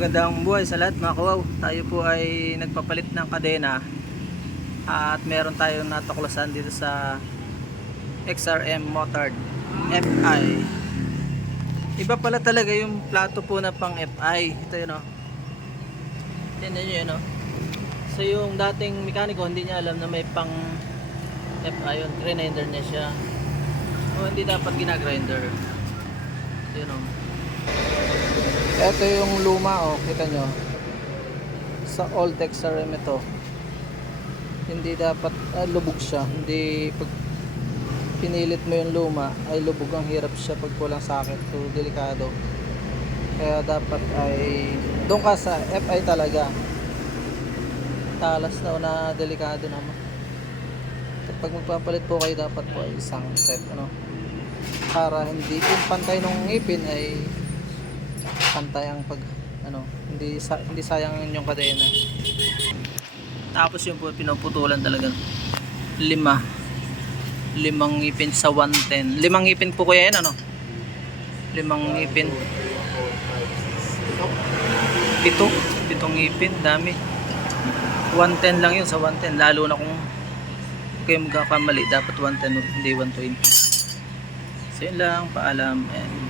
Magandang buhay sa lahat mga kawaw. Tayo po ay nagpapalit ng kadena at meron tayong natuklasan dito sa XRM Motard FI. Iba pala talaga yung plato po na pang FI. Ito yun o. Tignan nyo yun o. So yung dating mekaniko hindi niya alam na may pang FI yun. Grinder niya siya. O hindi dapat ginagrinder. Yun o. Ito yung luma oh, kita nyo sa old XRM ito. Hindi dapat lubog siya. Hindi pag pinilit mo yung luma ay lubog, ang hirap siya pag walang sakit. So delikado. Kaya dapat ay doon ka sa FI talaga. Talas na delikado naman. At pag magpapalit po kayo dapat po ay isang set ano, para hindi yung pantay ng ngipin ay pantay ang pag ano, hindi sayang yung kadena. Tapos yung po pinuputulan talaga limang ngipin sa 110. Limang ngipin po kuya yan ano? Limang ngipin. Pitong ngipin, dami. 110 lang yun sa 110, lalo na kung kayo magkakamali dapat 110 hindi 120. So yun lang, paalam and